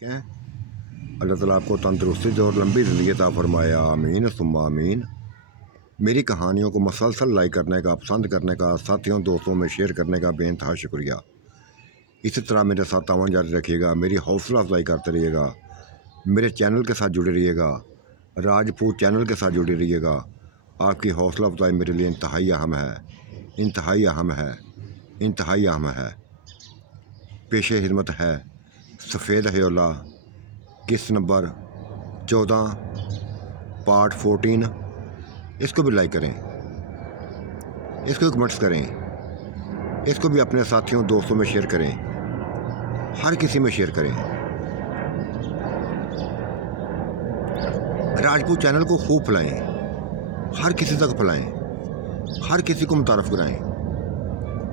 हैं। अल्लाह ताला आपको तंदुरुस्ती और लंबी ज़िंदगी अता फरमाए, आमीन सुम्मा आमीन। मेरी कहानियों को मसलसल लाइक करने का, पसंद करने का, साथियों दोस्तों में शेयर करने का बेइंतहा शुक्रिया। इसी तरह मेरे साथ तावन जारी रखिएगा, मेरी हौसला अफजाई करते रहिएगा, मेरे चैनल के साथ जुड़े रहिएगा, राजपूत चैनल के साथ जुड़े रहिएगा। आपकी हौसला अफजाई मेरे लिए इंतहाई अहम है, इंतहाई अहम है, इंतहाई अहम है। पेशे हिदमत है सफ़ेद हयोला, किस्त नंबर 14, पार्ट 14। इसको भी लाइक करें, इसको कमेंट्स करें, इसको भी अपने साथियों दोस्तों में शेयर करें, हर किसी में शेयर करें। राजपूत चैनल को खूब फैलाएं, हर किसी तक फैलाएं, हर किसी को मुतारफ़ कराएं,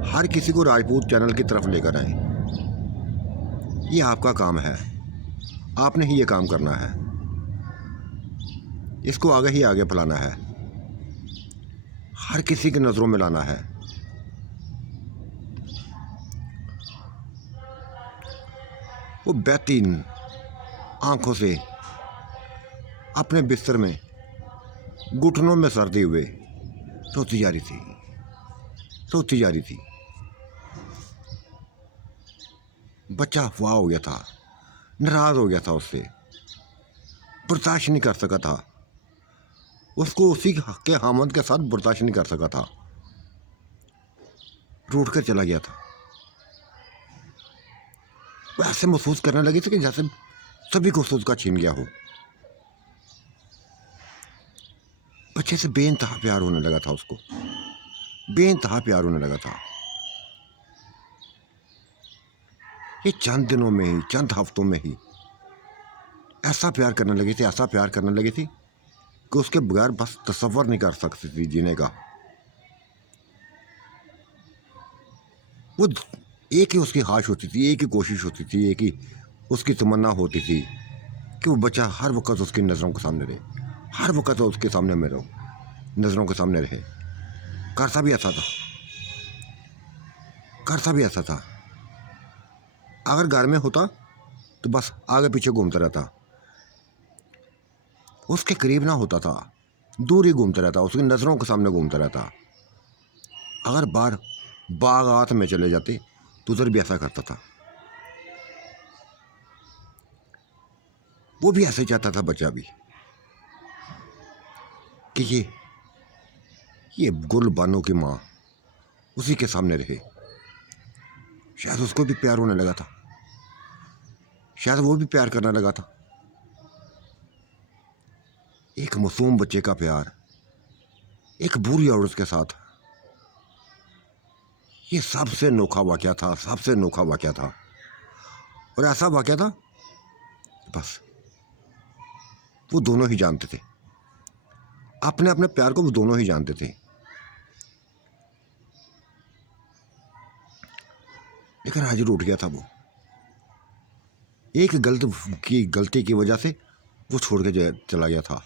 हर किसी को राजपूत चैनल की तरफ लेकर आएं। ये आपका काम है, आपने ही ये काम करना है, इसको आगे ही आगे फैलाना है, हर किसी की नज़रों में लाना है। वो बेहतरीन आंखों से अपने बिस्तर में घुटनों में सर्दी हुए रोती जा रही थी, रोती जा रही थी। बच्चा अफवाह हो गया था, नाराज़ हो गया था, उससे बर्दाश्त नहीं कर सका था, उसको उसी के हामद के साथ बर्दाश्त नहीं कर सका था, रूठ कर चला गया था। वो ऐसे महसूस करने लगी थी कि जैसे सभी को उसका छीन गया हो। बच्चे से बेइंतहा प्यार होने लगा था, उसको बेइंतहा प्यार होने लगा था। ये चंद दिनों में ही, चंद हफ्तों में ही ऐसा प्यार करने लगी थी, ऐसा प्यार करने लगी थी कि उसके बगैर बस तसव्वुर नहीं कर सकती थी जीने का। वो एक ही उसकी ख्वाहिश होती थी, एक ही कोशिश होती थी, एक ही उसकी तमन्ना होती थी कि वो बच्चा हर वक्त उसकी नज़रों के सामने रहे, हर वक्त उसके सामने में रहो, नज़रों के सामने रहे। करता भी ऐसा था, करता भी ऐसा था। अगर घर में होता तो बस आगे पीछे घूमता रहता, उसके करीब ना होता था, दूर ही घूमता रहता, उसकी नज़रों के सामने घूमता रहता। अगर बाहर बागात में चले जाते तो उधर भी ऐसा करता था। वो भी ऐसे चाहता था, बच्चा भी, कि ये गुल बानो की माँ उसी के सामने रहे। शायद उसको भी प्यार होने लगा था, शायद वो भी प्यार करने लगा था। एक मासूम बच्चे का प्यार एक बूढ़ी औरत के साथ, ये सबसे अनोखा वाक़या था, सबसे अनोखा वाक़या था। और ऐसा वाक़या था बस वो दोनों ही जानते थे, अपने अपने प्यार को वो दोनों ही जानते थे। लेकिन आज रूठ गया था वो, एक गलती की वजह से वो छोड़ के चला गया था।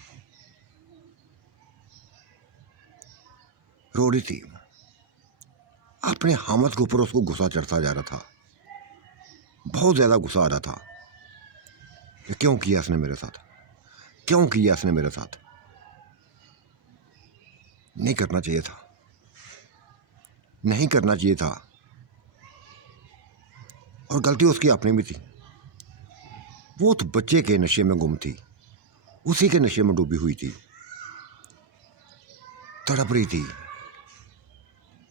रो रही थी, अपने हामद के ऊपर उसको गुस्सा चढ़ता जा रहा था, बहुत ज़्यादा गुस्सा आ रहा था। कि क्यों किया इसने मेरे साथ, क्यों किया इसने मेरे साथ, नहीं करना चाहिए था, नहीं करना चाहिए था। और गलती उसकी अपनी भी थी, वो तो बच्चे के नशे में गुम थी, उसी के नशे में डूबी हुई थी, तड़प रही थी।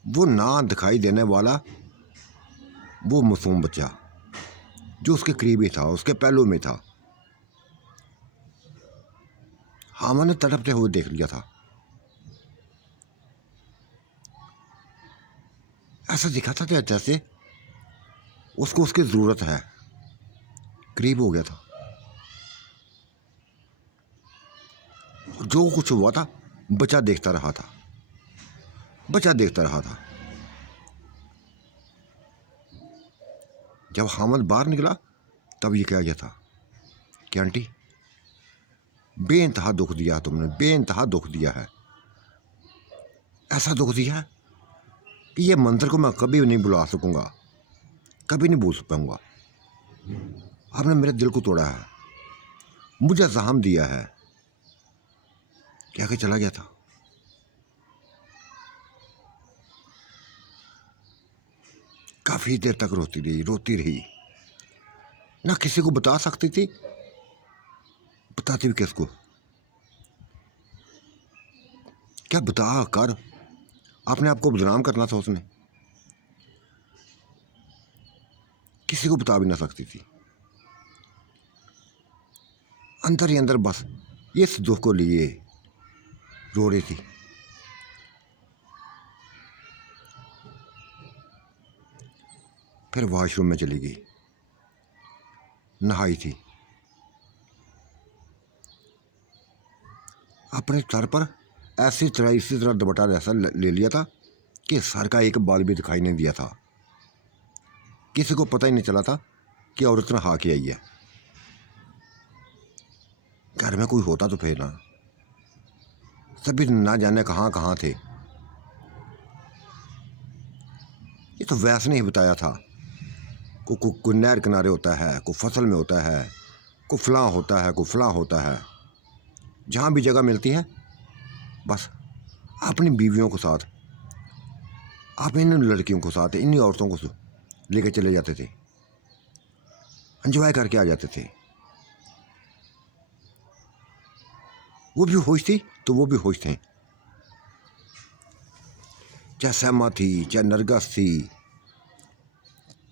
वो ना दिखाई देने वाला वो मासूम बच्चा जो उसके करीबी था, उसके पहलू में था, हामा ने तड़पते हुए देख लिया था। ऐसा दिखा था कि जैसे उसको उसकी ज़रूरत है, करीब हो गया था। जो कुछ हुआ था बच्चा देखता रहा था, बच्चा देखता रहा था। जब हामद बाहर निकला तब ये कहा गया था कि आंटी बेइंतहा दुख दिया तुमने, बेइंतहा दुख दिया है, ऐसा दुख दिया है कि ये मंजर को मैं कभी नहीं भुला सकूंगा, कभी नहीं भूल पाऊंगा। आपने मेरे दिल को तोड़ा है, मुझे जख्म दिया है। क्या के चला गया था। काफ़ी देर तक रोती रही। ना किसी को बता सकती थी, बताती भी किसको। क्या बता कर अपने आप को बदनाम करना था उसने, किसी को बता भी ना सकती थी। अंदर ही अंदर बस इस दुख को लिए रो रही थी। फिर वॉशरूम में चली गई, नहाई थी। अपने सर पर इसी तरह दुपट्टा ऐसा ले लिया था कि सर का एक बाल भी दिखाई नहीं दिया था। किसी को पता ही नहीं चला था कि औरत नहा के आई है। घर में कोई होता तो फिर ना, सभी ना जाने कहाँ कहाँ थे। ये तो वैसे नहीं बताया था। कोई नहर किनारे होता है, कोई फसल में होता है, कोई फलां होता है, कोई फलां होता है। जहाँ भी जगह मिलती है बस अपनी बीवियों के साथ, आप इन लड़कियों के साथ, इन्हीं औरतों को लेकर चले जाते थे, एंजॉय करके आ जाते थे। वो भी होश थी तो वो भी होश थे। चाहे सैमा थी, चाहे नरगस थी,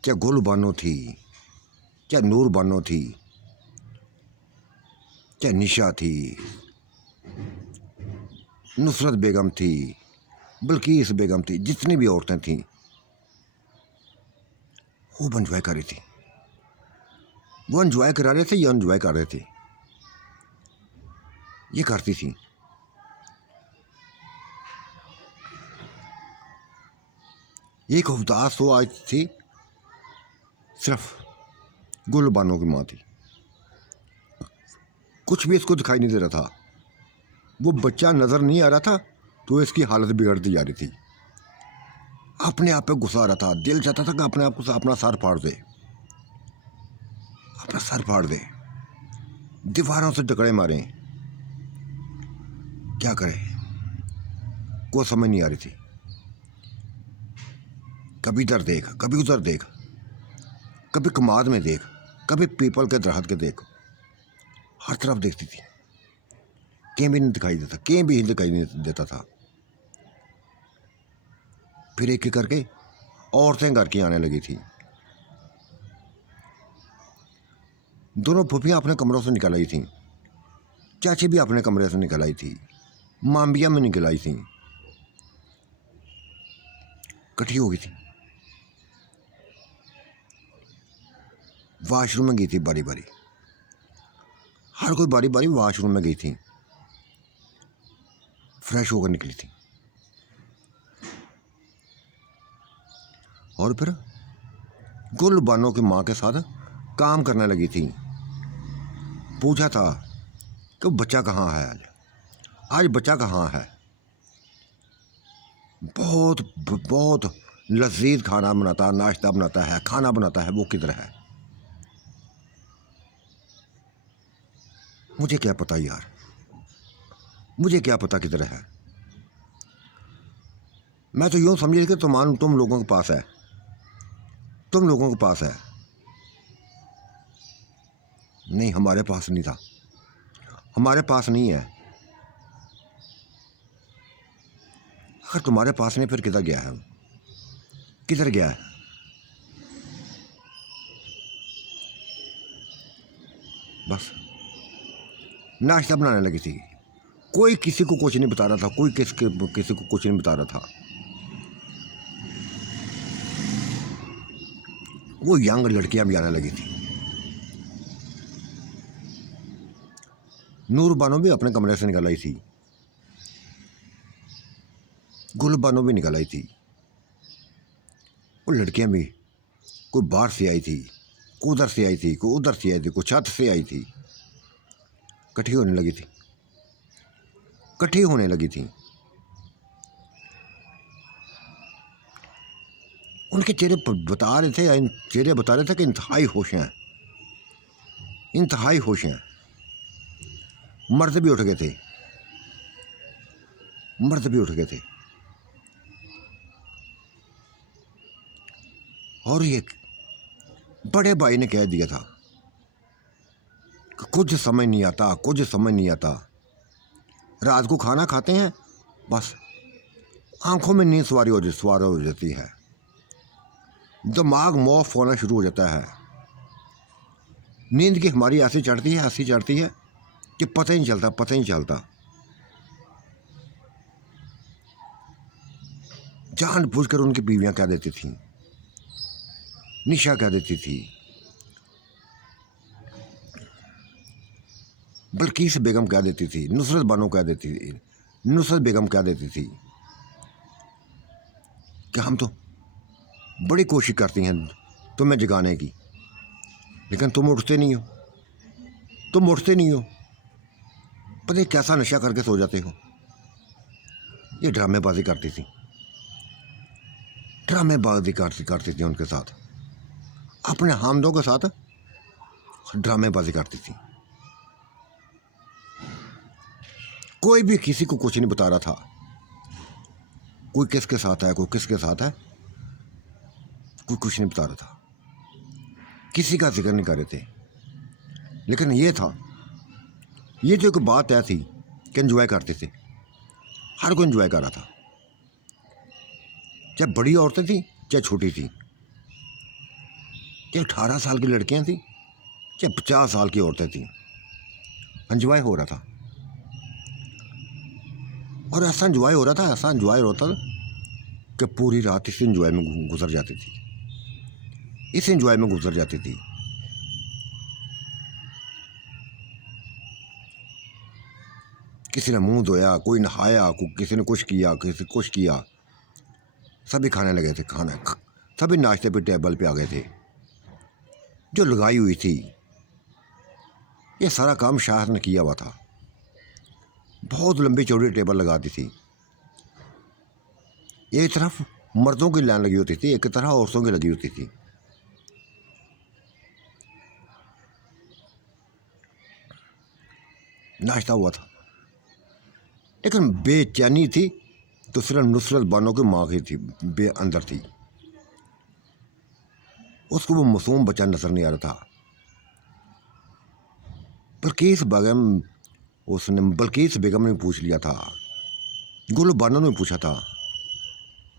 चाहे गुल बानो थी, चाहे नूर बानो थी, चाहे निशा थी, नुसरत बेगम थी, बल्कीस बेगम थी, जितनी भी औरतें थीं वो एंजॉय कर रही थी। वो एंजॉय करा रहे थे या एंजॉय कर रहे थे, ये करती थी। एक उदास तो आज थी, सिर्फ गुलबानो की माँ थी। कुछ भी इसको दिखाई नहीं दे रहा था। वो बच्चा नज़र नहीं आ रहा था तो इसकी हालत बिगड़ती जा रही थी। अपने आप पे गुस्सा आ रहा था, दिल चाहता था कि अपने आप को अपना सर फाड़ दे, अपना सर फाड़ दे, दीवारों से टकरे मारें। क्या करें, कोई समझ नहीं आ रही थी। कभी इधर देख, कभी उधर देख, कभी कमाद में देख, कभी पीपल के दरख्त के देख, हर तरफ देखती थी। कहीं भी नहीं दिखाई देता, कहीं भी दिखाई नहीं देता था। फिर एक एक करके औरतें घर की आने लगी थी। दोनों फूफियाँ अपने कमरों से निकल आई थीं, चाची भी अपने कमरे से निकल आई थी, मामियाँ में निकल आई थी, इकट्ठी हो गई थी। वॉशरूम में गई थी बारी बारी, हर कोई बारी बारी वॉशरूम में गई थी, फ्रेश होकर निकली थी। और फिर गुलबानो की माँ के साथ काम करने लगी थी। पूछा था कि बच्चा कहाँ है, आज बच्चा कहाँ है। बहुत बहुत लजीज खाना बनाता, नाश्ता बनाता है, खाना बनाता है, वो किधर है। मुझे क्या पता यार, मुझे क्या पता किधर है। मैं तो यूँ समझी कि तुम लोगों के पास है, तुम लोगों के पास है। नहीं, हमारे पास नहीं था, हमारे पास नहीं है। अगर तुम्हारे पास नहीं फिर किधर गया है, किधर गया है। बस नाश्ता बनाने लगी थी, कोई किसी को कुछ नहीं बता रहा था, कोई किसी को कुछ नहीं बता रहा था। वो यंग लड़कियां भी आने लगी थी। नूर बानो भी अपने कमरे से निकल आई थी, गुल बानो भी निकल आई थी। वो लड़कियां भी कोई बाहर से आई थी, कोई उधर से आई थी, कोई उधर से आई थी, कोई छत से आई थी, इकट्ठी होने लगी थी, इकट्ठी होने लगी थी। उनके चेहरे बता रहे थे कि इंतहाई खुश हैं, इंतहाई खुश हैं। मर्द भी उठ गए थे, मर्द भी उठ गए थे। और ये बड़े भाई ने कह दिया था कि कुछ समझ नहीं आता, कुछ समझ नहीं आता। रात को खाना खाते हैं, बस आंखों में नींद सवार हो जाती है, दिमाग मौफ होना शुरू हो जाता है। नींद की हमारी ऐसी चढ़ती है कि पता ही नहीं चलता, पता ही नहीं चलता। जानबूझकर उनकी बीवियां कह देती थीं, निशा कह देती थी, बल्कीस बेगम कह देती थी, नुसरत बानो कह देती थी, नुसरत बेगम कह देती थी कि हम तो बड़ी कोशिश करती हैं तुम्हें जगाने की, लेकिन तुम उठते नहीं हो, तुम उठते नहीं हो। पता नहीं कैसा नशा करके सो जाते हो। ये ड्रामेबाजी करती थी, ड्रामेबाजी करती थी उनके साथ, अपने हामदों के साथ ड्रामेबाजी करती थी। कोई भी किसी को कुछ नहीं बता रहा था, कोई किसके साथ है, कोई किसके साथ है, कोई कुछ नहीं बता रहा था, किसी का जिक्र नहीं कर रहे थे। लेकिन ये था, ये जो एक बात तय थी कि एंजॉय करते थे, हर कोई एंजॉय कर रहा था, चाहे बड़ी औरतें थी चाहे छोटी थी, चाहे 18 साल की लड़कियां थी चाहे 50 साल की औरतें थी, एंजॉय हो रहा था। और ऐसा एंजॉय हो रहा था, ऐसा एंजॉय होता था कि पूरी रात इस एंजॉय में गुजर जाती थी, इस एंजॉय में गुजर जाती थी। किसी ने मुंह धोया, कोई नहाया, किसी ने कुछ किया, किसी कुछ किया, सभी खाने लगे थे, खाना सभी नाश्ते पे टेबल पे आ गए थे। जो लगाई हुई थी, ये सारा काम शाह ने किया हुआ था। बहुत लंबी चौड़ी टेबल लगा दी थी, एक तरफ मर्दों की लाइन लगी होती थी, एक तरफ औरतों की लगी होती थी। नाश्ता हुआ था, लेकिन बेचैनी थी तो सिर्फ नुसरत बानो की माँ की थी, अंदर थी। उसको वो मासूम बच्चा नजर नहीं आ रहा था। बल्कीस बेगम ने पूछ लिया था, गुल बानो ने पूछा था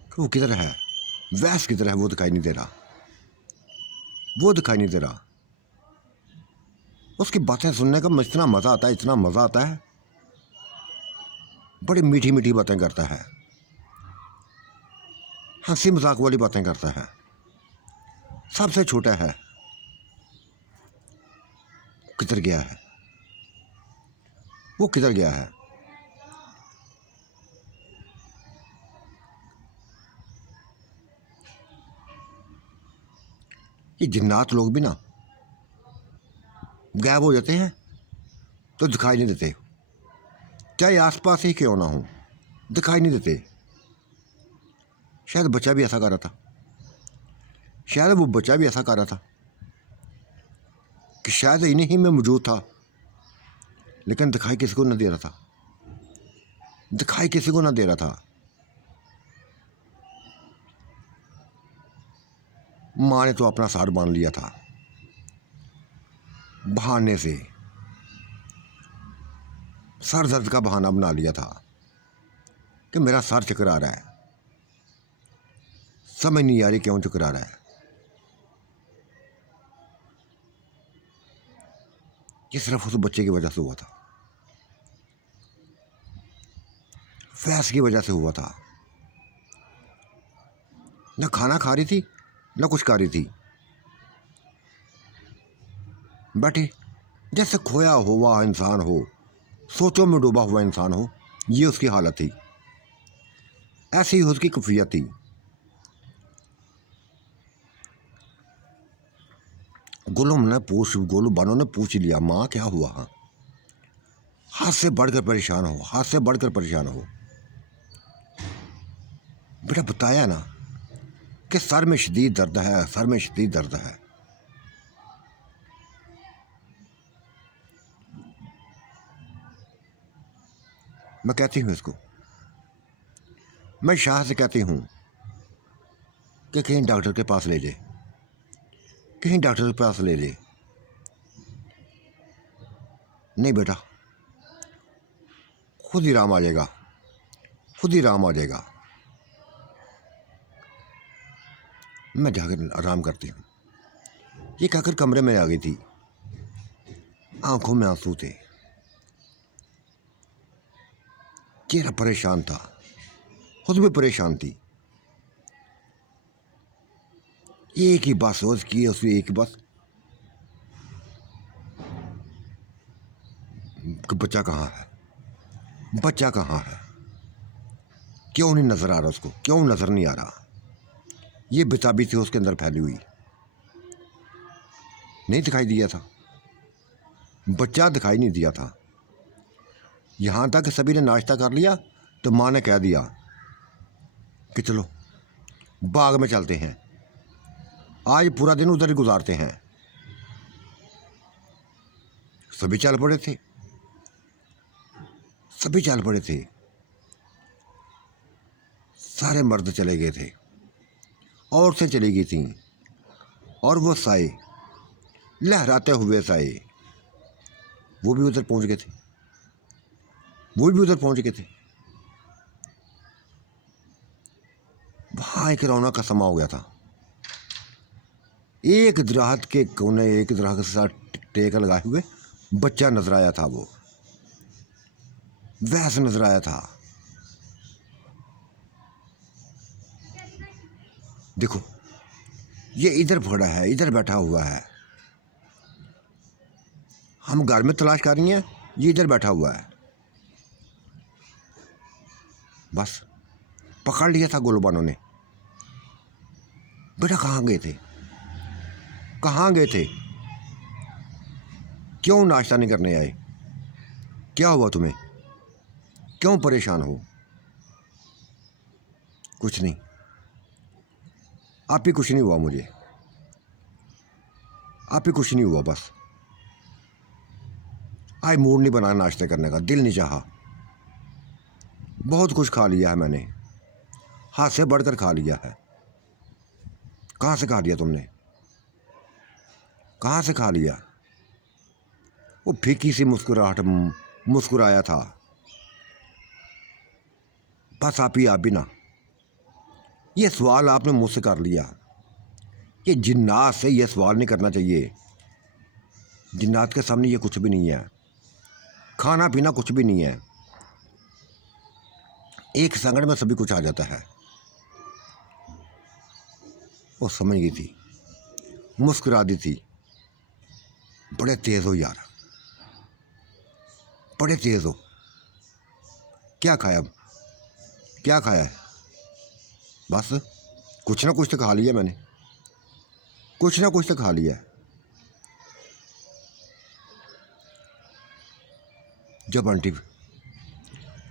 कि वो किधर है, वैस किधर है, वो दिखाई नहीं दे रहा, वो दिखाई नहीं दे रहा। उसकी बातें सुनने का इतना मज़ा आता है, इतना मज़ा आता है, बड़ी मीठी मीठी बातें करता है, हंसी मजाक वाली बातें करता है, सबसे छोटा है। किधर गया है, वो किधर गया है? ये जिन्नात लोग भी ना गायब हो जाते हैं तो दिखाई नहीं देते, चाहे आसपास ही क्यों ना हो, दिखाई नहीं देते। शायद बच्चा भी ऐसा कर रहा था, शायद वो बच्चा भी ऐसा कर रहा था कि शायद इन्हीं ही में मौजूद था, लेकिन दिखाई किसी को न दे रहा था, दिखाई किसी को ना दे रहा था। माँ ने तो अपना सार बांध लिया था, बहाने से सर दर्द का बहाना बना लिया था कि मेरा सर चकरा रहा है, समझ नहीं आ रही क्यों चकरा रहा है। ये सिर्फ उस बच्चे की वजह से हुआ था, फैस की वजह से हुआ था। न खाना खा रही थी न कुछ खा रही थी, बैठी जैसे खोया हुआ इंसान हो, सोचों में डूबा हुआ इंसान हो, ये उसकी हालत थी, ऐसी ही उसकी कैफियत थी। गोलू बानो ने पूछ लिया, माँ क्या हुआ? हाँ, हाथ से बढ़कर परेशान हो, हाथ से बढ़कर परेशान हो। बेटा बताया ना कि सर में शदीद दर्द है, सर में शदीद दर्द है। मैं कहती हूँ इसको, मैं शाह से कहती हूँ कि कहीं डॉक्टर के पास ले जाए, कहीं डॉक्टर के पास ले जाए। नहीं बेटा, खुद ही राम आ जाएगा, खुद ही राम आ जाएगा। मैं जाकर आराम करती हूँ। ये कहकर कमरे में आ गई थी, आंखों में आंसू थे, चेहरा परेशान था, खुद भी परेशान थी। एक ही बात सोच की उसने, एक ही बात कि बच्चा कहाँ है, बच्चा कहाँ है, क्यों नहीं नजर आ रहा उसको, क्यों नजर नहीं आ रहा। ये बेताबी थी उसके अंदर फैली हुई, नहीं दिखाई दिया था, बच्चा दिखाई नहीं दिया था। यहाँ तक सभी ने नाश्ता कर लिया तो माँ ने कह दिया कि चलो बाग में चलते हैं, आज पूरा दिन उधर ही गुजारते हैं। सभी चल पड़े थे, सभी चल पड़े थे। सारे मर्द चले गए थे, औरतें चली गई थीं, और वो साए, लहराते हुए साए, वो भी उधर पहुंच गए थे, वो भी उधर पहुंच गए थे। वहाँ एक रौनक का समा हो गया था। एक दरख्त के कोने, एक दरख्त के साथ टेक लगाए हुए बच्चा नजर आया था, वो वैसे नजर आया था। देखो, ये इधर खड़ा है, इधर बैठा हुआ है। हम घर में तलाश कर रही हैं, ये इधर बैठा हुआ है। बस पकड़ लिया था गोलबानों ने। बेटा कहाँ गए थे, कहाँ गए थे, क्यों नाश्ता नहीं करने आए, क्या हुआ तुम्हें, क्यों परेशान हो। कुछ नहीं, आप ही कुछ नहीं हुआ मुझे, आप ही कुछ नहीं हुआ, बस आज मूड नहीं बना नाश्ते करने का, दिल नहीं चाहा। बहुत कुछ खा लिया है मैंने, हाथ से बढ़कर खा लिया है। कहाँ से खा लिया तुमने, कहाँ से खा लिया। वो फीकी सी मुस्कुराहट मुस्कुराया था। बस आप ही ना, ये सवाल आपने मुझसे कर लिया। ये जिन्नात से ये सवाल नहीं करना चाहिए। जिन्नात के सामने ये कुछ भी नहीं है, खाना पीना कुछ भी नहीं है। एक सेकंड में सभी कुछ आ जाता है। वो समझ गई थी, मुस्कुरा दी थी। बड़े तेज हो यार, बड़े तेज हो। क्या खाया, क्या खाया है, बस कुछ ना कुछ तो खा लिया मैंने, कुछ ना कुछ तो खा लिया। जब आंटी,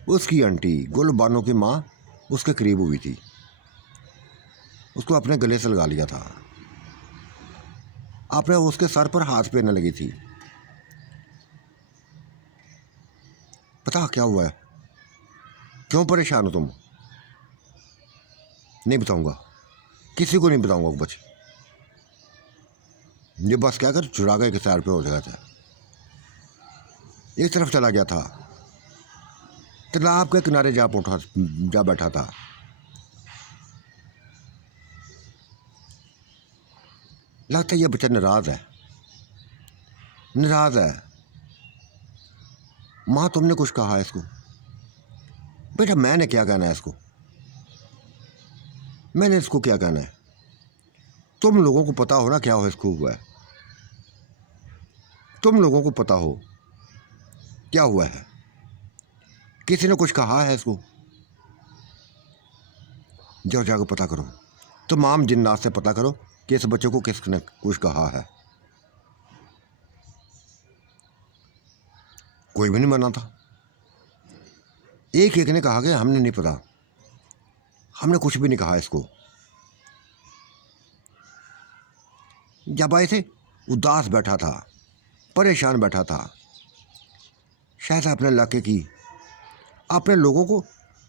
उसकी आंटी गुलबानो की माँ उसके करीब हुई थी, उसको अपने गले से लगा लिया था, आपने उसके सर पर हाथ फेरने लगी थी। पता क्या हुआ है, क्यों परेशान हो तुम। नहीं बताऊंगा, किसी को नहीं बताऊंगा बच। ये बस क्या कर, चुरा गए कि सैर पे हो जाएगा था। एक तरफ चला गया था, तालाब के किनारे जा बैठा था। लगता है ये बच्चा नाराज है, नाराज है। माँ तुमने कुछ कहा है इसको। बेटा मैंने क्या कहना है इसको, मैंने इसको क्या कहना है। तुम लोगों को पता हो ना क्या हो इसको हुआ है, तुम लोगों को पता हो क्या हुआ है। किसी ने कुछ कहा है इसको, जाओ जाकर पता करो, तमाम जिन्नात से पता करो कि इस बच्चे को किसने कुछ कहा है। कोई भी नहीं माना था। एक एक ने कहा कि हमने नहीं पता, हमने कुछ भी नहीं कहा इसको। जब आए थे उदास बैठा था, परेशान बैठा था। शायद अपने इलाके की अपने लोगों को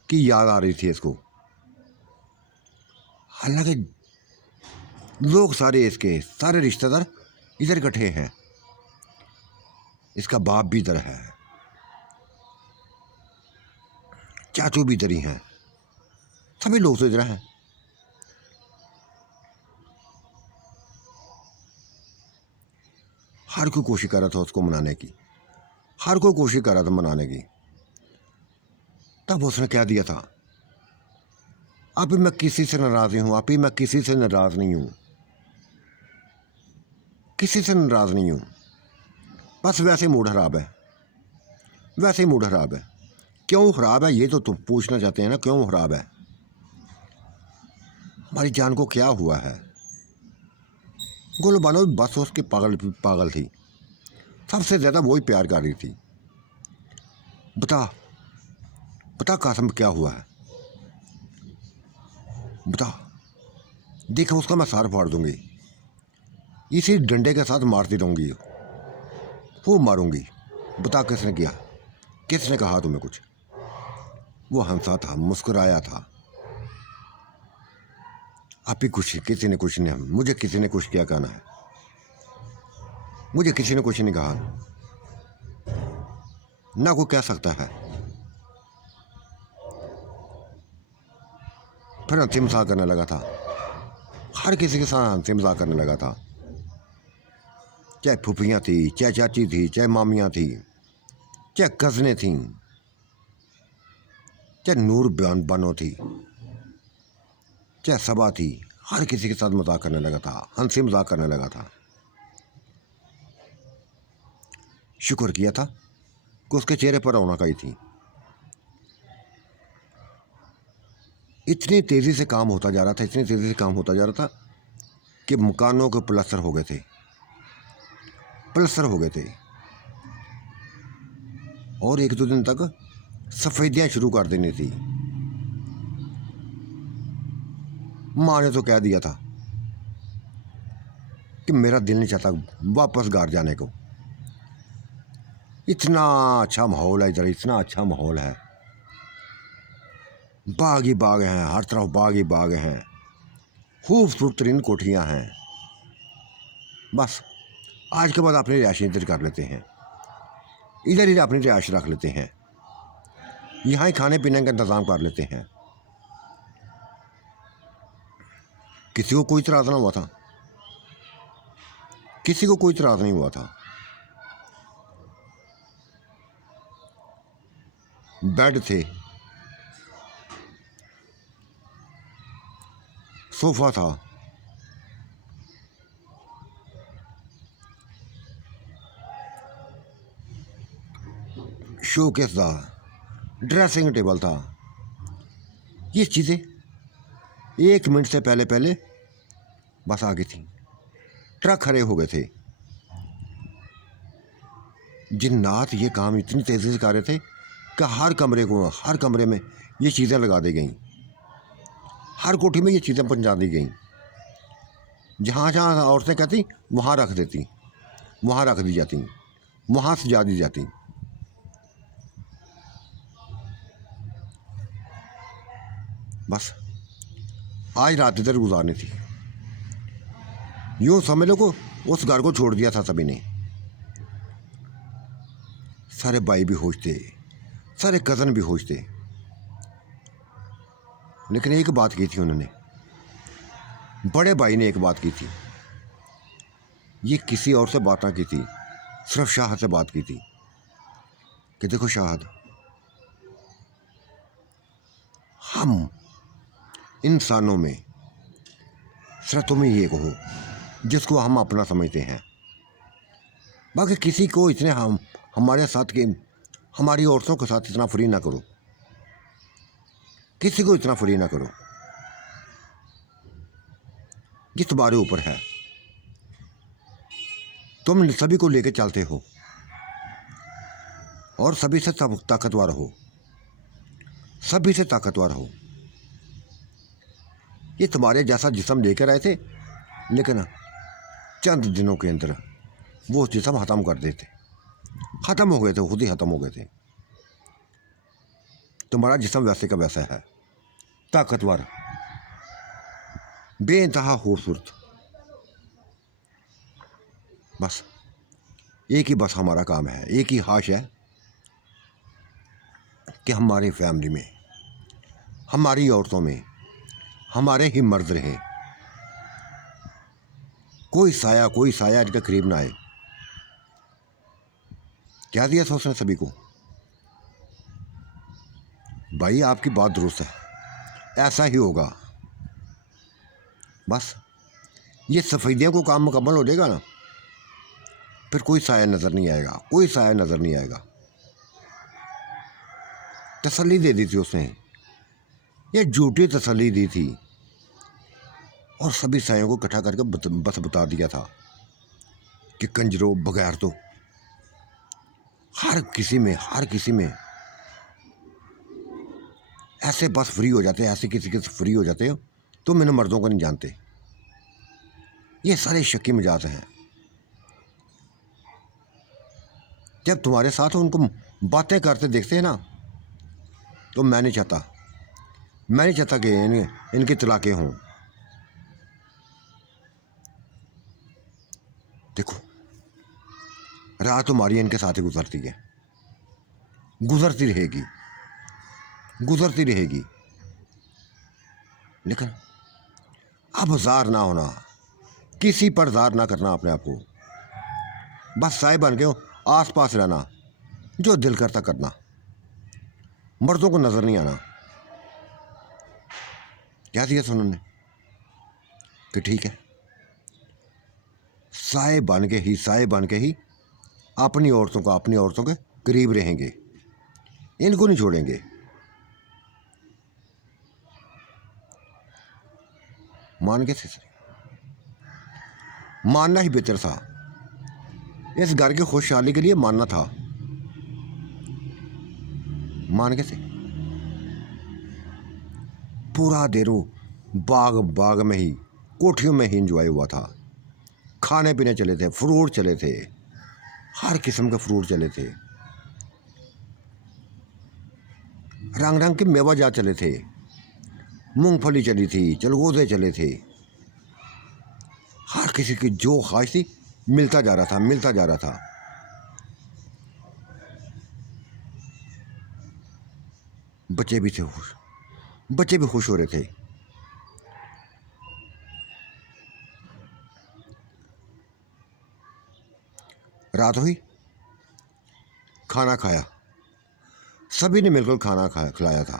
की याद आ रही थी इसको। हालांकि लोग सारे इसके सारे रिश्तेदार इधर इकट्ठे हैं, इसका बाप भी इधर है, चाचू भी इधर ही हैं, सभी लोग तो इधर हैं। हर कोई कोशिश कर रहा था उसको मनाने की, हर कोई कोशिश कर रहा था मनाने की। तब उसने क्या दिया था, अभी मैं किसी से नाराज नहीं हूं, अभी मैं किसी से नाराज नहीं हूं, किसी से नाराज नहीं हूं, बस वैसे मूड खराब है, वैसे ही मूड खराब है। क्यों खराब है ये तो तुम पूछना चाहते हैं ना, क्यों खराब है? हमारी जान को क्या हुआ है? गोलू बानो बस उसके पागल थी, सबसे ज़्यादा वही प्यार कर रही थी। बता बता कासम क्या हुआ है, बता। देखो उसका मैं सार फाड़ दूंगी, इसी डंडे के साथ मारती रहूंगी, वो मारूंगी। बता किसने किया, किसने कहा तुम्हें कुछ? वो हंसा था, मुस्कुराया था। आप ही कुछ, किसी ने कुछ नहीं, मुझे किसी ने कुछ क्या कहना है, मुझे किसी ने कुछ नहीं कहा, ना कोई कह सकता है। फिर हंसी मजाक करने लगा था, हर किसी के साथ हंसी मजाक करने लगा था, चाहे फूफियाँ थी, चाहे चाची थी, चाहे मामियाँ थी, चाहे कज़नें थीं, चाहे नूर बानो थी, चाहे सबा थी, हर किसी के साथ मजाक करने लगा था, हंसी मजाक करने लगा था। शुक्र किया था कि उसके चेहरे पर रौनक आई थी। इतनी तेज़ी से काम होता जा रहा था, इतनी तेज़ी से काम होता जा रहा था कि मकानों के प्लस्तर हो गए थे, प्लस्तर हो गए थे, और एक दो दिन तक सफेदियाँ शुरू कर देनी थी। माँ ने तो कह दिया था कि मेरा दिल नहीं चाहता वापस घर जाने को, इतना अच्छा माहौल है इधर, इतना अच्छा माहौल है, बाग ही बाग हैं, हर तरफ बाग ही बाग हैं, खूबसूरत तरीन कोठियाँ हैं। बस आज के बाद अपनी रिहाइश इधर कर लेते हैं, इधर ही अपनी रिहाइश रख लेते हैं, यहाँ ही खाने पीने का इंतज़ाम कर लेते हैं। किसी को कोई इतराज़ ना हुआ था, किसी को कोई इतराज़ नहीं हुआ था। बेड थे, सोफा था, शोकेस था, ड्रेसिंग टेबल था। ये चीज़ें 1 मिनट से पहले पहले बस आ गई थी, ट्रक खड़े हो गए थे। जिन्नात ये काम इतनी तेज़ी से कर रहे थे कि हर कमरे में ये चीज़ें लगा दी गई, हर कोठी में ये चीज़ें पहुंचा दी गई। जहाँ जहाँ औरतें कहती वहाँ रख देती, वहाँ रख दी जाती, वहाँ सजा दी जाती। बस आज रात इधर गुजारनी थी, यूँ समझ लो को उस घर को छोड़ दिया था सभी ने। सारे भाई भी होश थे, सारे कज़न भी होश थे, लेकिन एक बात की थी उन्होंने, बड़े भाई ने एक बात की थी, ये किसी और से बात ना की थी, सिर्फ शाहद से बात की थी कि देखो शाहद, हम इंसानों में सिर्फ तुम ही एक हो जिसको हम अपना समझते हैं, बाकी किसी को इतने हमारे साथ के हमारी औरतों के साथ इतना फ्री ना करो, किसी को इतना फ्री ना करो। ये तुम्हारे ऊपर है, तुम सभी को लेकर चलते हो और सभी से ताकतवर हो, सभी से ताकतवर हो। ये तुम्हारे जैसा जिस्म लेकर आए थे, लेकिन चंद दिनों के अंदर वो जिस्म ख़त्म कर देते, ख़त्म हो गए थे, खुद ही ख़त्म हो गए थे। तुम्हारा जिस्म वैसे का वैसा है, ताकतवर, बेइंतहा खूबसूरत। बस एक ही बस हमारा काम है, एक ही ख्वाहिश है कि हमारी फैमिली में, हमारी औरतों में हमारे ही मर्द रहे। कोई साया इनके करीब ना आए। क्या दिया था उसने सभी को? भाई आपकी बात दुरुस्त है, ऐसा ही होगा। बस ये सफ़ेदियों को काम मुकम्मल हो जाएगा ना, फिर कोई साया नज़र नहीं आएगा, कोई साया नज़र नहीं आएगा। तसल्ली दे दी थी उसने, ये झूठी तसल्ली दी थी और सभी सायों को इकट्ठा करके बस बता दिया था कि कंजरों, बगैर तो हर किसी में ऐसे बस फ्री हो जाते, ऐसे किसी के फ्री हो जाते हो, तुम इन मर्दों को नहीं जानते। ये सारे शक्की मिजाज हैं। जब तुम्हारे साथ उनको बातें करते देखते हैं ना, तो मैं नहीं चाहता कि इनकी तलाक़ें हों। देखो, रात तुम्हारी इनके साथ ही गुजरती है, गुजरती रहेगी। लेकिन अब ज़ार ना होना, किसी पर ज़ार ना करना अपने आप को। बस साए बन के आस पास रहना, जो दिल करता करना, मर्दों को नज़र नहीं आना। क्या दिया था उन्होंने कि ठीक है, साए बन के ही अपनी औरतों के करीब रहेंगे, इनको नहीं छोड़ेंगे। मान गए थे, मानना ही बेहतर था। इस घर की खुशहाली के लिए मानना था। मान गए थे। पूरा देरों बाग में ही, कोठियों में ही इंजॉय हुआ था। खाने पीने चले थे, फ्रूट चले थे, हर किस्म के फ्रूट चले थे, रंग रंग के मेवा जा चले थे, मूंगफली चली थी, चलगोजे चले थे। हर किसी की जो ख्वाहिश थी मिलता जा रहा था। बच्चे भी खुश हो रहे थे। रात हुई, खाना खाया, सभी ने मिलकर खाना खिलाया था।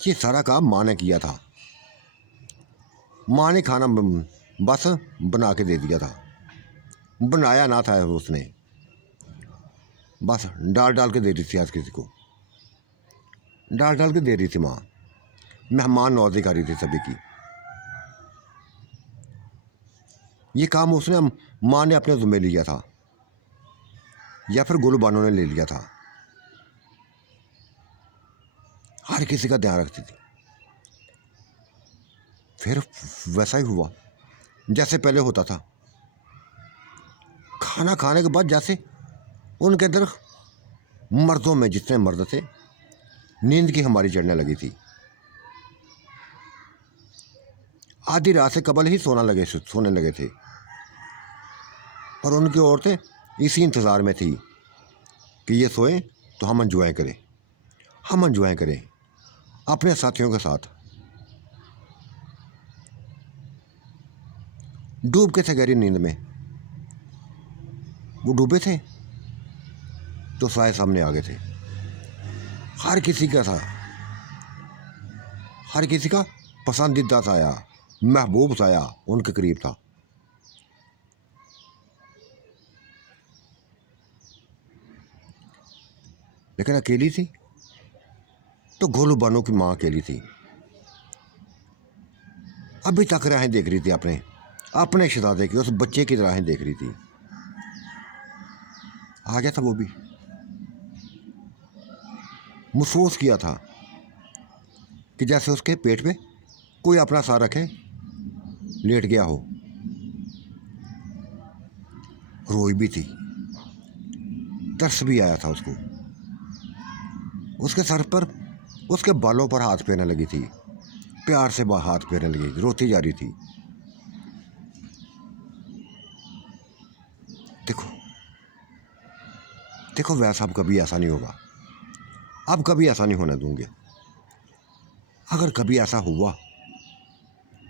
ये सारा काम माँ ने किया था। माँ ने खाना बस बना के दे दिया था, बनाया ना था उसने, बस डाल के दे रही थी। आज किसी को डाल के दे रही थी माँ। मेहमान नवाजी कर रही थी सभी की। ये काम उसने, माँ ने अपने ज़िम्मे लिया था या फिर गोलू बानो ने ले लिया था। हर किसी का ध्यान रखती थी। फिर वैसा ही हुआ जैसे पहले होता था। खाना खाने के बाद जैसे उनके अंदर मर्दों में, जितने मर्द थे, नींद की हमारी चढ़ने लगी थी। आधी रात से कबल ही सोने लगे थे और उनकी औरतें इसी इंतज़ार में थी कि ये सोएं तो हम एंजॉय करें अपने साथियों के साथ। डूब के थे गहरी नींद में। वो डूबे थे तो साए सामने आ गए थे। हर किसी का पसंदीदा साया, महबूब साया उनके करीब था। लेकिन अकेली थी तो गोलू बानो की माँ अकेली थी। अभी तक राहें देख रही थी, अपने शहजादे की, उस बच्चे की राहें देख रही थी। आ गया था वो भी। महसूस किया था कि जैसे उसके पेट पे कोई अपना सार रखे लेट गया हो। रोई भी थी, तरस भी आया था उसको। उसके सर पर, उसके बालों पर हाथ फेरने लगी थी, प्यार से वह हाथ फेरने लगी, रोती जा रही थी। देखो देखो, वैसा अब कभी ऐसा नहीं होगा, अब कभी ऐसा नहीं होने दूंगे। अगर कभी ऐसा हुआ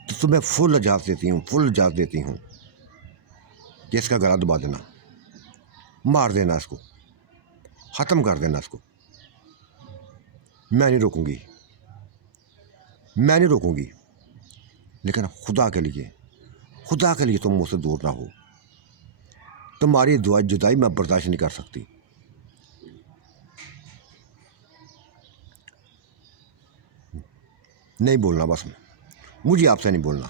तो तुम्हें फुल इजाज़त देती हूँ, फुल इजाज़त देती हूँ कि इसका गला दबा देना, मार देना, इसको ख़त्म कर देना इसको। मैं नहीं रोकूंगी, मैं नहीं रोकूंगी, लेकिन खुदा के लिए, खुदा के लिए तुम मुझसे दूर ना हो। तुम्हारी जुदाई मैं बर्दाश्त नहीं कर सकती। नहीं बोलना, बस मुझे आपसे नहीं बोलना।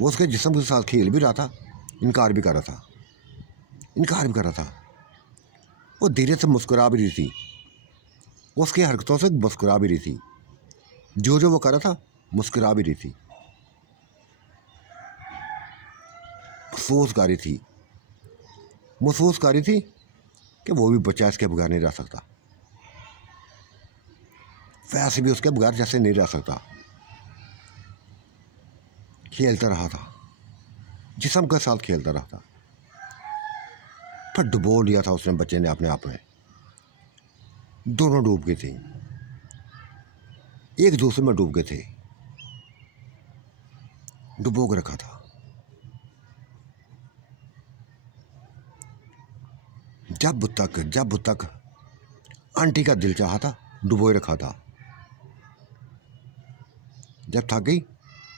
वो उसके जिस्म के साथ खेल भी रहा था, इनकार भी कर रहा था, इनकार भी कर रहा था। वो धीरे से मुस्कुरा भी रही थी, उसकी हरकतों से मुस्कुरा भी रही थी, जो वो कर रहा था मुस्कुरा भी रही थी, महसूस कर रही थी, महसूस कर रही थी कि वो भी बच्चा इसके बगैर नहीं रह सकता, वैसे भी उसके बगैर जैसे नहीं रह सकता। खेलता रहा था, जिस्म के साथ खेलता रहा था, फिर डुबो लिया था उसने, बच्चे ने अपने आप में। दोनों डूब गए थे, एक दूसरे में डूब गए थे, डुबो के रखा था। जब तक आंटी का दिल चाहा था, डुबोए रखा था। जब थक गई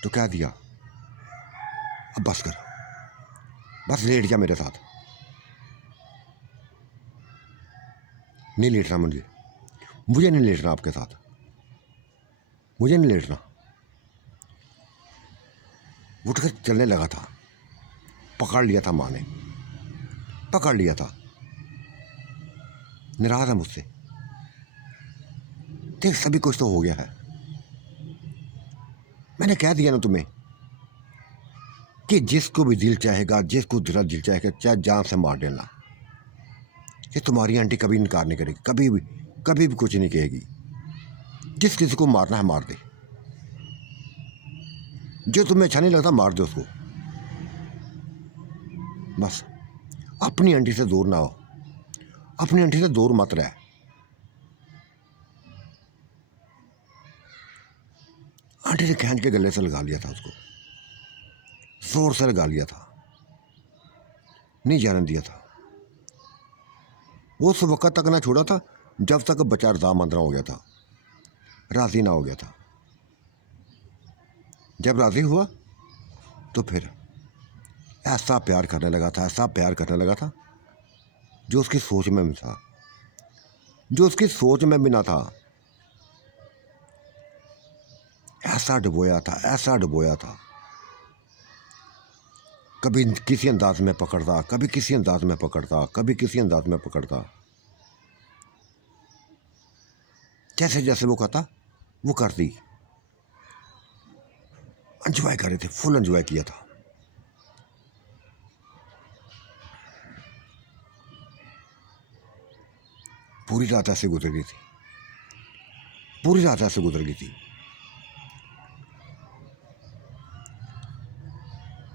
तो कह दिया, अब बस कर, बस लेट जा मेरे साथ। नहीं लेटना मुझे नहीं लेटना आपके साथ, मुझे नहीं लेटना। उठकर चलने लगा था, पकड़ लिया था माँ ने, पकड़ लिया था। नाराज है मुझसे, देख सभी कुछ तो हो गया है। मैंने कह दिया ना तुम्हें कि जिसको भी दिल चाहेगा, जिसको दिल चाहेगा, चाहे जान से मार देना। ये तुम्हारी आंटी कभी इनकार नहीं करेगी, कभी भी कुछ नहीं कहेगी। जिस किसी को मारना है मार दे, जो तुम्हें अच्छा नहीं लगता मार दो उसको, बस। अपनी आंटी से दूर ना हो, अपनी आंटी से दूर मत रह। आंटी ने खींच के गले से लगा लिया था उसको, जोर से लगा लिया था, नहीं जाने दिया था। वो उस वक्त तक ना छोड़ा था जब तक बच्चा रजामंद ना हो गया था, राजी ना हो गया था। जब राजी हुआ तो फिर ऐसा प्यार करने लगा था, ऐसा प्यार करने लगा था जो उसकी सोच में भी था, जो उसकी सोच में भी ना था। ऐसा डुबोया था, ऐसा डुबोया था। कभी किसी अंदाज में पकड़ता, कभी किसी अंदाज में पकड़ता, कभी किसी अंदाज में पकड़ता। जैसे जैसे वो कहता वो करती। एंजॉय कर रहे थे, फुल एंजॉय किया था। पूरी रात ऐसे गुजर गई थी, पूरी रात ऐसे गुजर गई थी।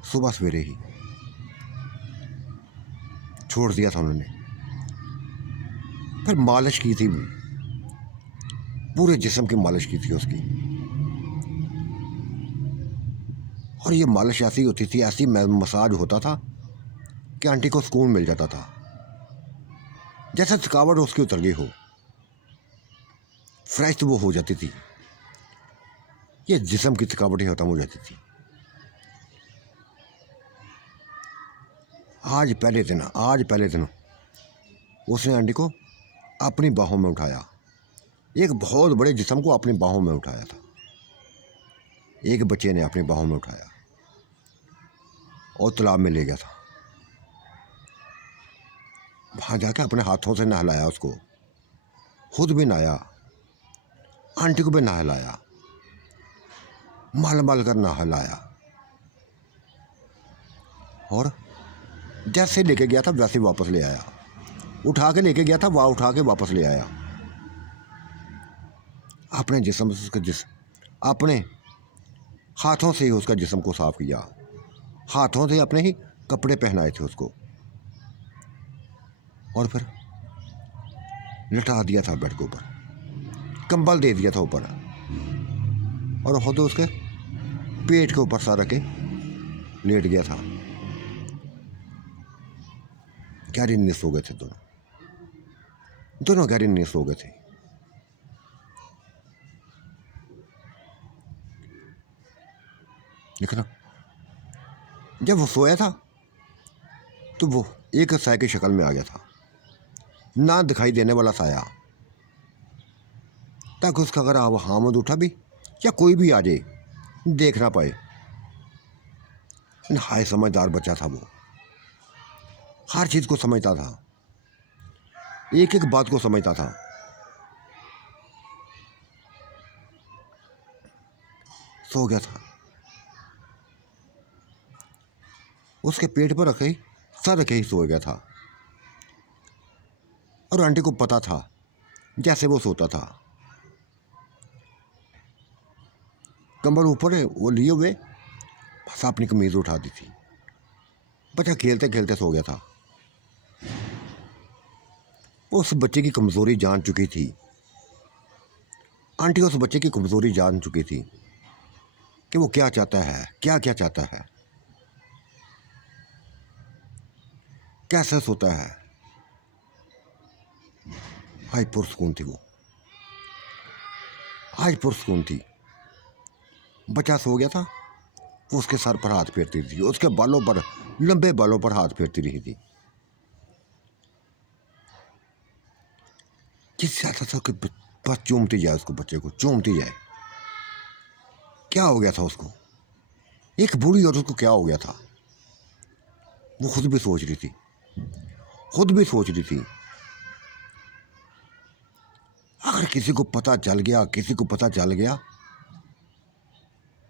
सुबह सवेरे ही छोड़ दिया था उन्होंने। फिर मालिश की थी, पूरे जिस्म की मालिश की थी उसकी। और ये मालिश ऐसी होती थी, ऐसी मसाज होता था कि आंटी को सुकून मिल जाता था, जैसे थकावट उसकी उतर गई हो, फ्रेश तो वो हो जाती थी। ये जिस्म की थकावट ही खत्म हो जाती थी। आज पहले दिन उसने आंटी को अपनी बाहों में उठाया, एक बहुत बड़े जिस्म को अपनी बाहों में उठाया था। एक बच्चे ने अपनी बाहों में उठाया और तालाब में ले गया था। वहाँ जाकर अपने हाथों से नहलाया उसको, खुद भी नहाया, आंटी को भी नहलाया, मल कर नहलाया। और जैसे लेके गया था वैसे वापस ले आया। उठा के लेके गया था, वहाँ उठा के वापस ले आया। अपने जिस्म से उसका अपने हाथों से ही उसका जिस्म को साफ किया, हाथों से अपने ही कपड़े पहनाए थे उसको, और फिर लिटा दिया था बेड के ऊपर, कंबल दे दिया था ऊपर, और खुद उसके पेट के ऊपर सर रखे लेट गया था। गहरी नींद सो गए थे दोनों गहरी नींद सो गए थे। देखना, जब वो सोया था तो वो एक साया की शक्ल में आ गया था, ना दिखाई देने वाला साया, ताकि उसका अगर हामिद उठा भी या कोई भी आ जाए देख ना पाए। हाय समझदार बच्चा था वो, हर चीज़ को समझता था, एक एक बात को समझता था। सो गया था, उसके पेट पर रखे ही सर रखे ही सो गया था, और आंटी को पता था जैसे वो सोता था। कंबल ऊपर है वो लिए हुए, बस अपनी कमीज उठा दी थी। बच्चा खेलते खेलते सो गया था। उस बच्चे की कमज़ोरी जान चुकी थी, आंटी उस बच्चे की कमज़ोरी जान चुकी थी कि वो क्या चाहता है, क्या क्या चाहता है, कैसे सोता है। आज पुरसकून थी वो, आज पुरसकून थी। बच्चा सो गया था, वो उसके सर पर हाथ फेरती थी, उसके बालों पर, लंबे बालों पर हाथ फेरती रही थी। किस चाहता था कि बस चूमती जाए उसको, बच्चे को चूमती जाए। क्या हो गया था उसको, एक बूढ़ी औरत को क्या हो गया था, वो खुद भी सोच रही थी, खुद भी सोच रही थी। अगर किसी को पता चल गया, किसी को पता चल गया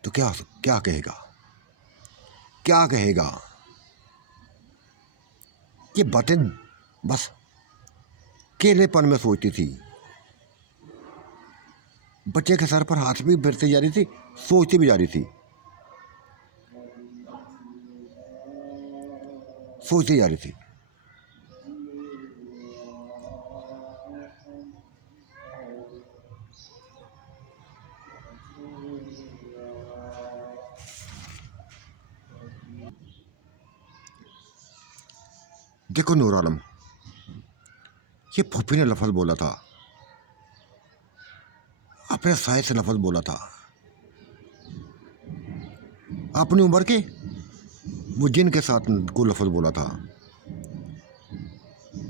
तो क्या क्या कहेगा, क्या कहेगा। ये बातें बस अकेलेपन में सोचती थी। बच्चे के सर पर हाथ भी फेरती जा रही थी, सोचती भी जा रही थी, सोचती जा रही थी। देखो नूर आलम, ये फूफी ने लफ्ज़ बोला था, अपने साय से लफ्ज़ बोला था, अपनी उम्र के वो जिन के साथ को लफ्ज़ बोला था।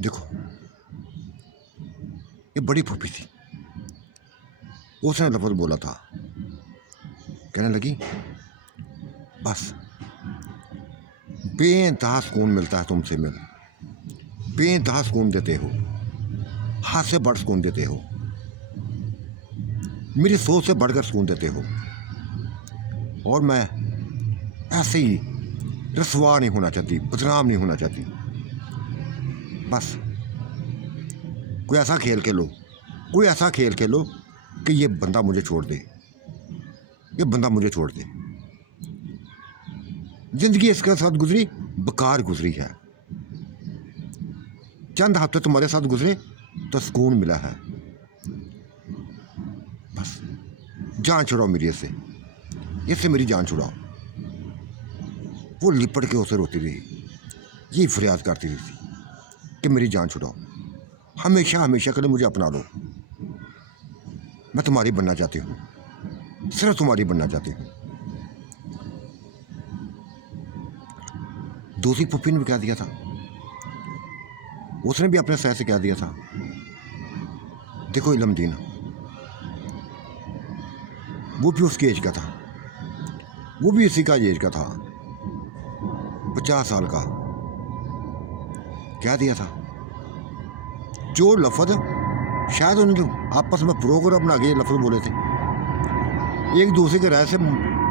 देखो ये बड़ी फूफी थी, उसने लफ्ज़ बोला था, कहने लगी बस बेइंतहा सुकून मिलता है तुमसे, मिल बेइंतहा सुकून देते हो, हाथ से बढ़ सुकून देते हो, मेरी सोच से बढ़कर सुकून देते हो, और मैं ऐसे ही रसवा नहीं होना चाहती, बदनाम नहीं होना चाहती। बस कोई ऐसा खेल खेलो, कोई ऐसा खेल खेलो कि ये बंदा मुझे छोड़ दे, ये बंदा मुझे छोड़ दे। ज़िंदगी इसके साथ गुजरी, बेकार गुजरी है। चंद हफ्ते तुम्हारे साथ गुजरे तो सुकून मिला है। बस जान छुड़ाओ मेरी, इससे मेरी जान छुड़ाओ। वो लिपट के उसे रोती रही, यही फरियाद करती रही थी कि मेरी जान छुड़ाओ, हमेशा हमेशा के लिए मुझे अपना लो, मैं तुम्हारी बनना चाहती हूँ, सिर्फ तुम्हारी बनना चाहती हूँ। दूसरी पुप्पी ने भी कह दिया था, उसने भी अपने सह से कह दिया था, देखो इलमदीन वो भी उसकी एज का था, वो भी इसी का एज का था, 50 साल का। क्या दिया था जो लफ्ज़ शायद उन्होंने आपस में प्रोग्राम बना के ये लफ्ज़ बोले थे, एक दूसरे के राय से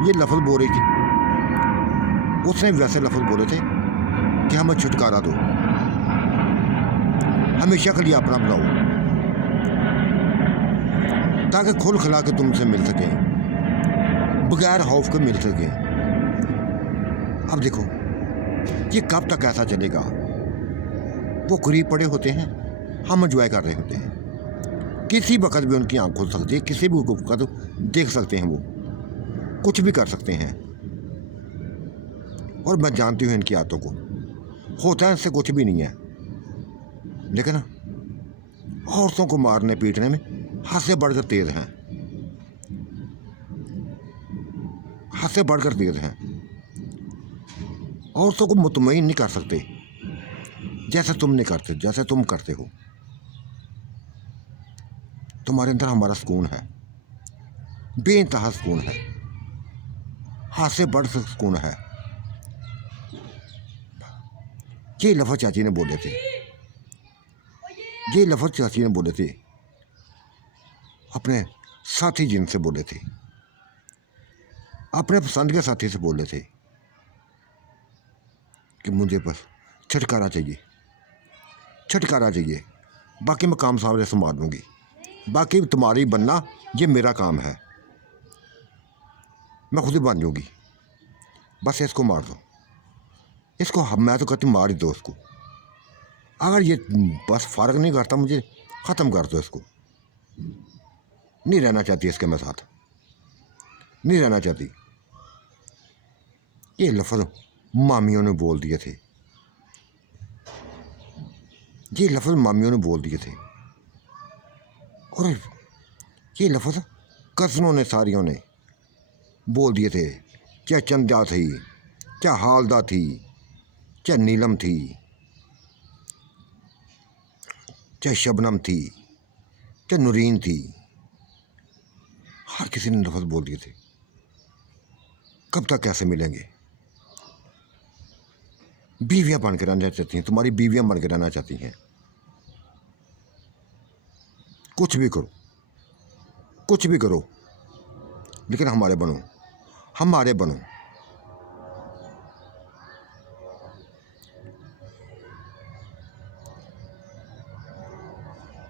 ये लफ्ज़ बोल रही थी, उसने वैसे लफ्ज़ बोले थे कि हमें छुटकारा दो, हमेशा के लिए अपना बनाओ, ताकि खुल खिला के तुमसे मिल सकें, बगैर खौफ के मिल सकें। अब देखो ये कब तक ऐसा चलेगा? वो करीब पड़े होते हैं, हम एंजॉय कर रहे होते हैं। किसी वक्त भी उनकी आँख खुल सकती है, किसी भी वक्त देख सकते हैं, वो कुछ भी कर सकते हैं। और मैं जानती हूँ इनकी आदतों को, होता है इससे कुछ भी नहीं है, लेकिन औरतों को मारने पीटने में हद से बढ़कर तेज हैं, हद से बढ़कर तेज हैं। औरतों को मुतमईन नहीं कर सकते जैसे तुम नहीं करते, जैसे तुम करते हो। तुम्हारे अंदर हमारा सुकून है, बेइंतहा सुकून है, हाथ से बढ़ सुकून है। ये लफ्ज़ चाची ने बोले थे, ये लफ्ज़ चाची ने बोले थे, अपने साथी जिनसे बोले थे, अपने पसंद के साथी से बोले थे कि मुझे बस छुटकारा चाहिए, छुटकारा चाहिए, बाकी मैं काम सामने संभाल लूँगी, बाकी तुम्हारी बनना ये मेरा काम है, मैं खुद ही बन जाऊँगी, बस इसको मार दो, इसको मैं तो कहती मार ही दो इसको। अगर ये बस फ़र्क नहीं करता मुझे, ख़त्म कर दो इसको। नहीं रहना चाहती इसके मैं साथ, नहीं रहना चाहती। ये लफ्ज़ मामियों ने बोल दिए थे, ये लफ्ज़ मामियों ने बोल दिए थे, और ये लफ्ज़ कज़नों ने, सारियों ने बोल दिए थे। क्या चंदा थी, क्या हालदा थी, क्या नीलम थी, क्या शबनम थी, क्या नूरीन थी, हर किसी ने लफ्ज़ बोल दिए थे। कब तक कैसे मिलेंगे? बीवियाँ बन के रहना चाहती हैं, तुम्हारी बीवियाँ बन के रहना चाहती हैं। कुछ भी करो, कुछ भी करो, लेकिन हमारे बनो, हमारे बनो।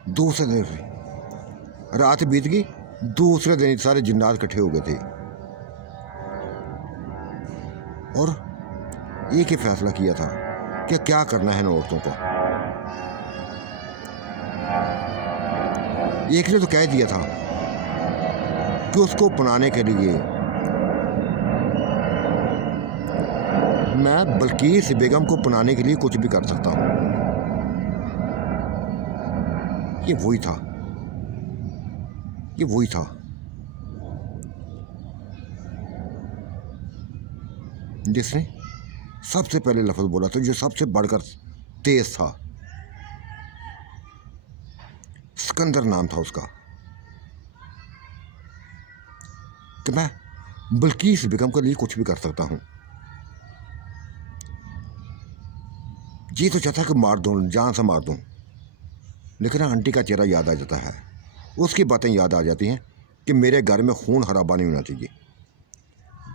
दूसरे दिन रात बीत गई, दूसरे दिन सारे जिन्नात इकट्ठे हो गए थे और एक ही फैसला किया था कि क्या करना है इन औरतों को। एक ने तो कह दिया था कि उसको अपनाने के लिए मैं बल्कीस बेगम को अपनाने के लिए कुछ भी कर सकता हूँ। ये वही था, ये वही था जिसने सबसे पहले लफ्ज़ बोला था, जो सबसे बढ़कर तेज था। सिकंदर नाम था उसका, कि मैं बल्कीस बेगम के लिए कुछ भी कर सकता हूँ। जी तो चाहता कि मार दूँ, जान से मार दूँ, लेकिन आंटी का चेहरा याद आ जाता है, उसकी बातें याद आ जाती हैं कि मेरे घर में खून खराबा नहीं होना चाहिए,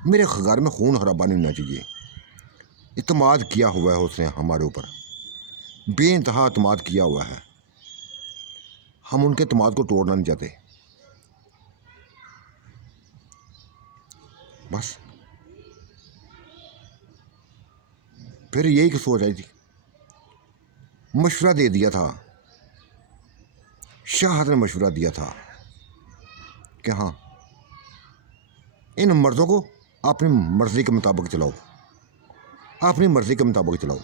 मेरे घर में खून खराबा नहीं होना चाहिए। इत्मीनान किया हुआ है उसने हमारे ऊपर, बेइंतहा इत्मीनान किया हुआ है, हम उनके इत्मीनान को तोड़ना नहीं चाहते। बस फिर यही की सोच आई थी, मशवरा दे दिया था, शाहद ने मशवरा दिया था कि हाँ, इन मर्दों को अपनी मर्ज़ी के मुताबिक चलाओ, अपनी मर्ज़ी के मुताबिक चलाओ,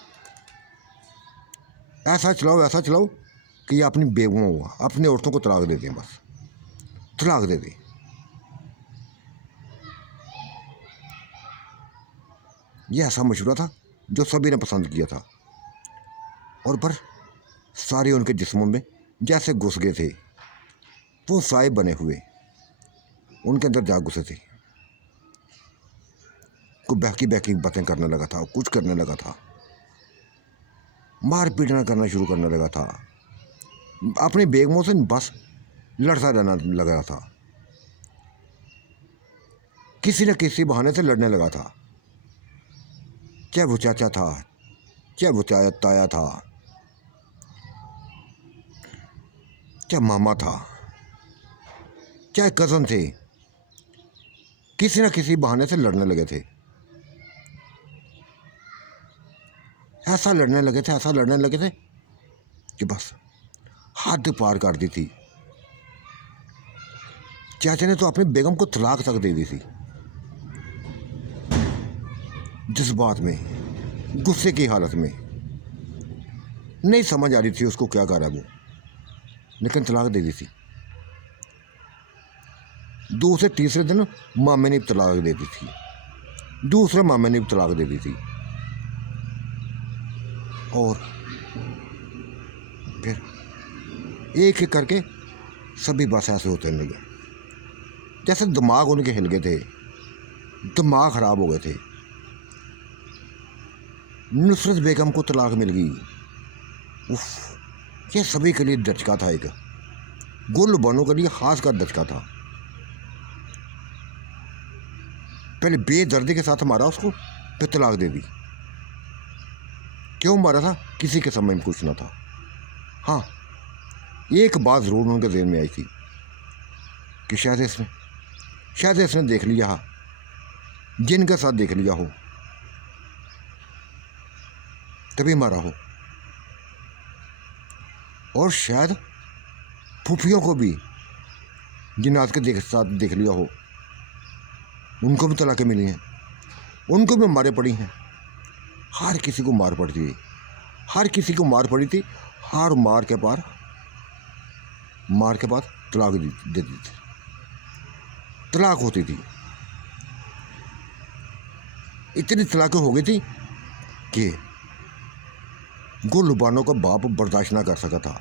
ऐसा चलाओ, ऐसा चलाओ कि ये अपनी बेगमों, अपनी औरतों को तलाक दे दें, बस तलाक दे दें। ये ऐसा मशवरा था जो सभी ने पसंद किया था, और पर सारे उनके जिस्मों में जैसे घुस गए थे, वो साए बने हुए उनके अंदर जा घुसे थे। कोई बहकी बहकी बातें करने लगा था, कुछ करने लगा था, मार पीटना करना शुरू करने लगा था, अपनी बेगमों से बस लड़ता रहना लगा था, किसी न किसी बहाने से लड़ने लगा था। चाहे वो चाचा था, चाहे वो ताया था, चाहे मामा था, चाहे कज़न थे, किसी न किसी बहाने से लड़ने लगे थे। ऐसा लड़ने लगे थे, ऐसा लड़ने लगे थे कि बस हद पार कर दी थी। चाचा ने तो अपनी बेगम को तलाक तक दे दी थी, जज्बात में, गुस्से की हालत में। नहीं समझ आ रही थी उसको क्या कर रहा है वो, लेकिन तलाक दे दी थी। दूसरे तीसरे दिन मामे ने तलाक दे दी थी, दूसरे मामे ने तलाक दे दी थी। और फिर एक एक करके सभी बस ऐसे होते लगे जैसे दिमाग उनके हिल गए थे, दिमाग ख़राब हो गए थे। नुसरत बेगम को तलाक मिल गई। उफ, ये सभी के लिए दचका था, एक गुल बानो के लिए खास कर दचका था। पहले बेदर्दी के साथ मारा उसको, फिर तलाक दे दी। क्यों मारा था किसी के समझ में कुछ ना था। हाँ, एक बात ज़रूर उनके ज़हन में आई थी कि शायद इसने देख लिया, जिनके साथ देख लिया हो तभी मारा हो। और शायद फूफियों को भी जिन्नात के साथ देख लिया हो, उनको भी तलाक़ें मिली हैं, उनको भी मारे पड़ी हैं। हर किसी को मार पड़ी थी, हर किसी को मार पड़ी थी। हर मार के बाद तलाक दे दी थी, तलाक होती थी। इतनी तलाक़ें हो गई थी कि गुल बानो का बाप बर्दाश्त ना कर सका था।